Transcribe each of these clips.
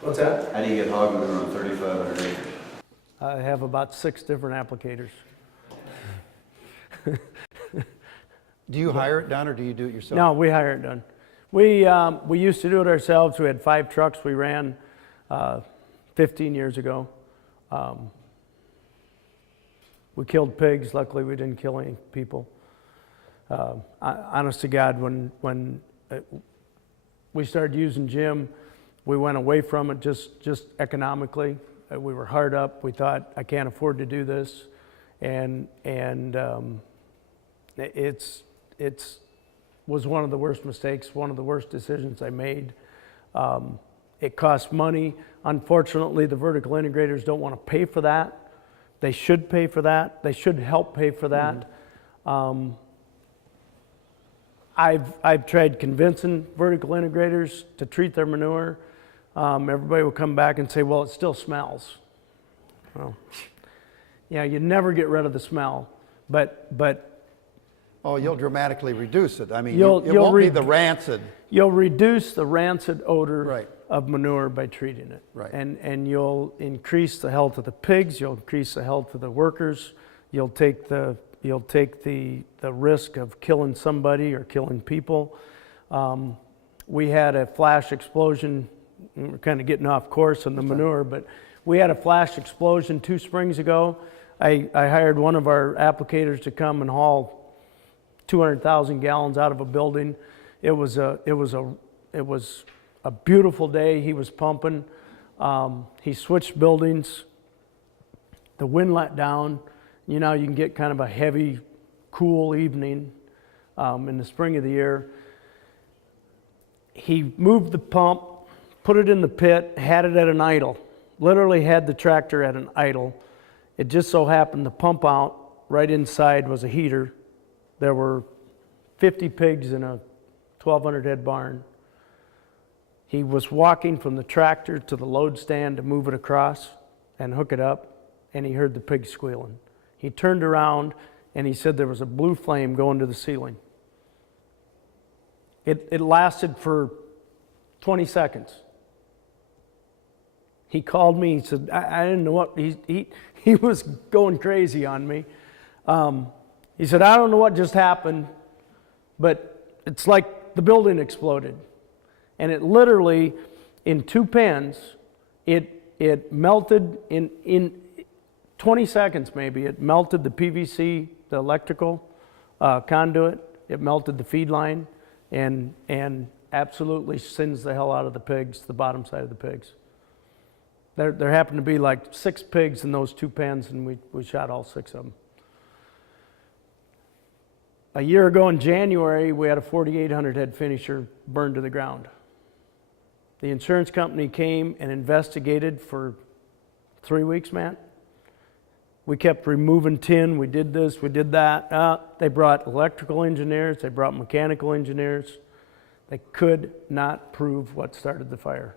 What's that? How do you get hog manure on 3,500 acres? I have about 6 different applicators. Do you hire it done or do you do it yourself? No, we hire it done. We used to do it ourselves. We had 5 trucks we ran 15 years ago. We killed pigs. Luckily, we didn't kill any people. Honest to God, when we started using Jim, we went away from it just economically. We were hard up. We thought, I can't afford to do this, and it's was one of the worst mistakes, one of the worst decisions I made. It costs money. Unfortunately, the vertical integrators don't want to pay for that. They should pay for that. They should help pay for that. Mm-hmm. I've tried convincing vertical integrators to treat their manure. Everybody will come back and say, well, it still smells. Well, yeah, you never get rid of the smell, but Oh, you'll dramatically reduce it. I mean, You'll- it you'll won't be the rancid. you'll reduce the rancid odor Right. of manure by treating it. Right. And you'll increase the health of the pigs, you'll increase the health of the workers, you'll take the risk of killing somebody or killing people. We had a flash explosion. We're kind of getting off course on the manure, but we had a flash explosion 2 springs ago. I hired one of our applicators to come and haul 200,000 gallons out of a building. It was a beautiful day. He was pumping. He switched buildings. The wind let down. You know, you can get kind of a heavy, cool evening in the spring of the year. He moved the pump, put it in the pit, had it at an idle. Literally had the tractor at an idle. It just so happened the pump out right inside was a heater. There were 50 pigs in a 1,200 head barn. He was walking from the tractor to the load stand to move it across and hook it up, and he heard the pigs squealing. He turned around and he said there was a blue flame going to the ceiling. It lasted for 20 seconds. He called me. He said, I didn't know what, he was going crazy on me. He said, I don't know what just happened, but it's like the building exploded. And it literally, in 2 pans, it melted in 20 seconds maybe. It melted the PVC, the electrical conduit. It melted the feed line and absolutely sins the hell out of the pigs, the bottom side of the pigs. There happened to be like 6 pigs in those 2 pens, and we shot all 6 of them. A year ago in January, we had a 4,800 head finisher burned to the ground. The insurance company came and investigated for 3 weeks, Matt. We kept removing tin. We did this, we did that. They brought electrical engineers. They brought mechanical engineers. They could not prove what started the fire.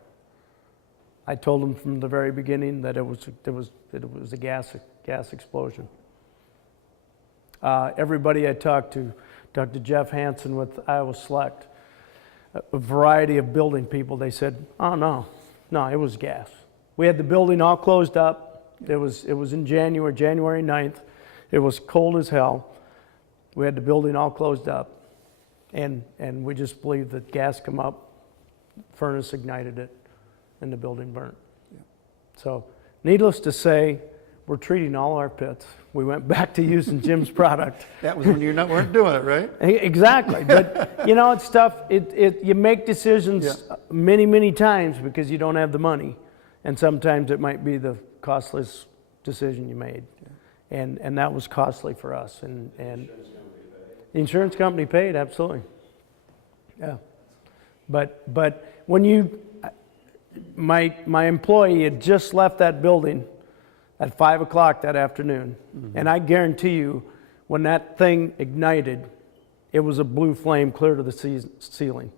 I told them from the very beginning that it was a gas explosion. Everybody I talked to Jeff Hansen with Iowa Select, a variety of building people, they said, oh no, it was gas. We had the building all closed up. It was in January 9th. It was cold as hell. We had the building all closed up. And we just believed that gas come up, furnace ignited it, and the building burnt. Yeah. So needless to say, we're treating all our pits. We went back to using Jim's product. That was when you weren't doing it, right? Exactly. But you know, it's tough. You make decisions many times because you don't have the money. And sometimes it might be the costless decision you made. Yeah. And that was costly for us. And the insurance company paid, absolutely. Yeah. But when my employee had just left that building at 5 o'clock that afternoon. Mm-hmm. And I guarantee you, when that thing ignited, it was a blue flame clear to the ceiling.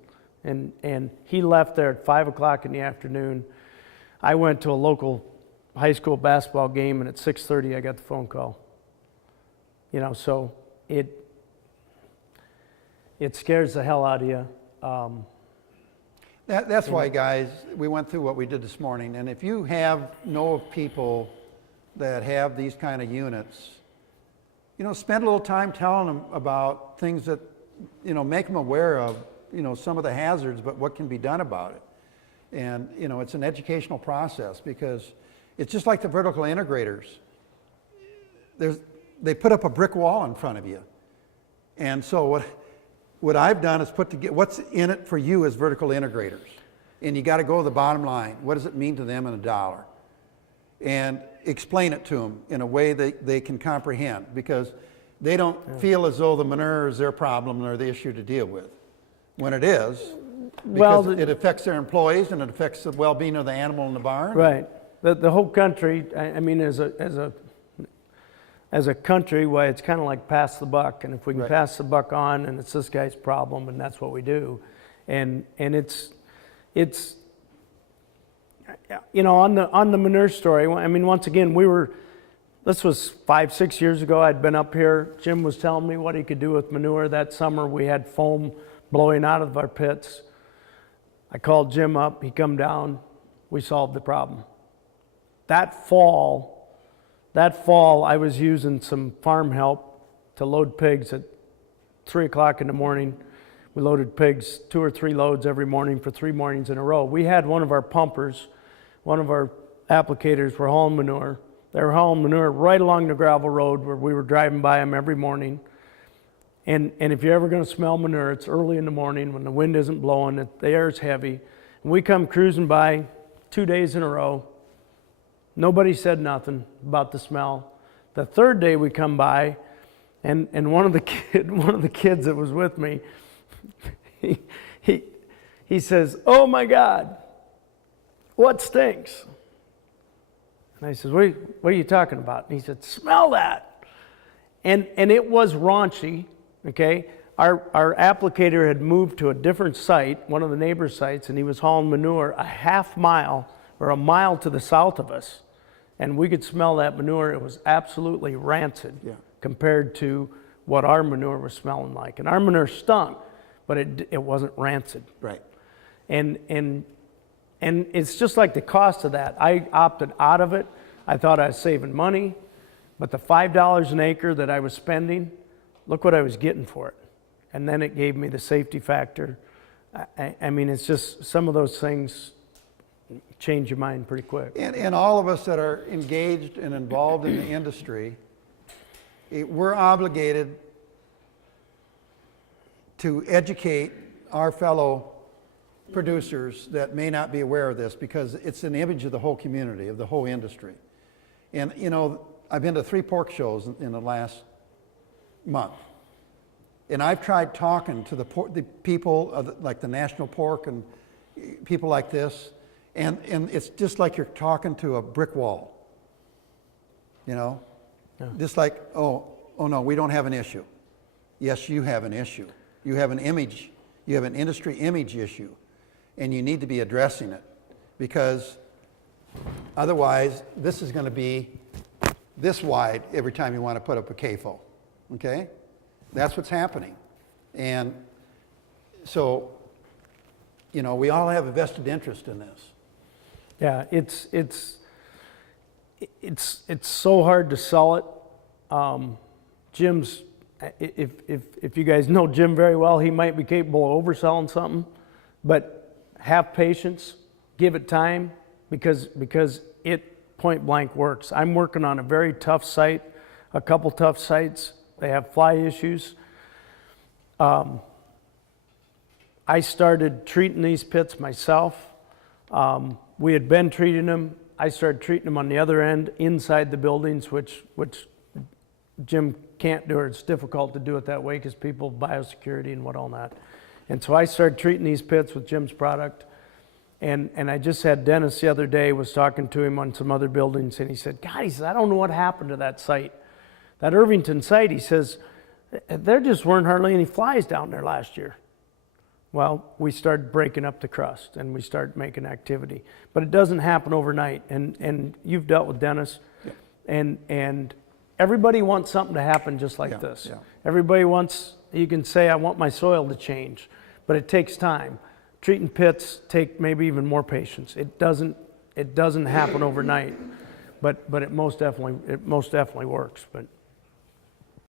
And he left there at 5 o'clock in the afternoon. I went to a local high school basketball game, and at 6:30 I got the phone call. You know, so it scares the hell out of you. That's why, guys, we went through what we did this morning. And if you know of people that have these kind of units, spend a little time telling them about things that, make them aware of, some of the hazards, but what can be done about it. And, it's an educational process, because it's just like the vertical integrators. They put up a brick wall in front of you. And so what I've done is what's in it for you as vertical integrators. And you got to go to the bottom line. What does it mean to them in a dollar? And explain it to them in a way that they can comprehend, because they don't feel as though the manure is their problem or the issue to deal with, when it is, because it affects their employees and it affects the well-being of the animal in the barn. Right. The whole country, I mean, as a country, well, it's kind of like pass the buck, and if we can pass the buck on, and it's this guy's problem, and that's what we do, and it's on the manure story. I mean, once again, this was 5-6 years ago. I'd been up here. Jim was telling me what he could do with manure. That summer we had foam blowing out of our pits. I called Jim up. He come down. We solved the problem. That fall, I was using some farm help to load pigs at 3 o'clock in the morning. We loaded pigs 2 or 3 loads every morning for 3 mornings in a row. We had one of our pumpers, one of our applicators were hauling manure. They were hauling manure right along the gravel road where we were driving by them every morning. And if you're ever going to smell manure, it's early in the morning when the wind isn't blowing, the air is heavy. And we come cruising by 2 days in a row. Nobody said nothing about the smell. The third day we come by, and one of the kids that was with me, he says, "Oh my God, what stinks?" And I says, what are you talking about? And he said, "Smell that." And it was raunchy, okay? Our applicator had moved to a different site, one of the neighbor's sites, and he was hauling manure a half mile or a mile to the south of us. And we could smell that manure. It was absolutely rancid compared to what our manure was smelling like. And our manure stunk, but it wasn't rancid. Right. And it's just like the cost of that. I opted out of it. I thought I was saving money, but the $5 an acre that I was spending, look what I was getting for it. And then it gave me the safety factor. I mean, it's just some of those things change your mind pretty quick. And all of us that are engaged and involved in the industry, we're obligated to educate our fellow producers that may not be aware of this, because it's an image of the whole community, of the whole industry. And I've been to 3 pork shows in the last month, and I've tried talking to the people like the National Pork and people like this, and it's just like you're talking to a brick wall, just like, oh no, we don't have an issue. Yes, you have an issue. You have an image. You have an industry image issue. And you need to be addressing it, because otherwise this is going to be this wide every time you want to put up a CAFO, okay? That's what's happening. And so, we all have a vested interest in this. Yeah, it's so hard to sell it. Jim's, if you guys know Jim very well, he might be capable of overselling something, but have patience, give it time, because it point blank works. I'm working on a very tough site, a couple tough sites. They have fly issues. I started treating these pits myself. We had been treating them. I started treating them on the other end, inside the buildings, which Jim can't do, or it's difficult to do it that way because people, biosecurity and what all that. And so I started treating these pits with Jim's product. And I just had Dennis the other day, was talking to him on some other buildings, and he said, God, he said, I don't know what happened to that site. That Irvington site, he says, there just weren't hardly any flies down there last year. Well, we started breaking up the crust, and we started making activity. But it doesn't happen overnight, and you've dealt with Dennis, and everybody wants something to happen just like this. Yeah. Everybody wants, you can say, I want my soil to change, but it takes time. treating pits take maybe even more patience. It doesn't happen overnight, but it most definitely works. But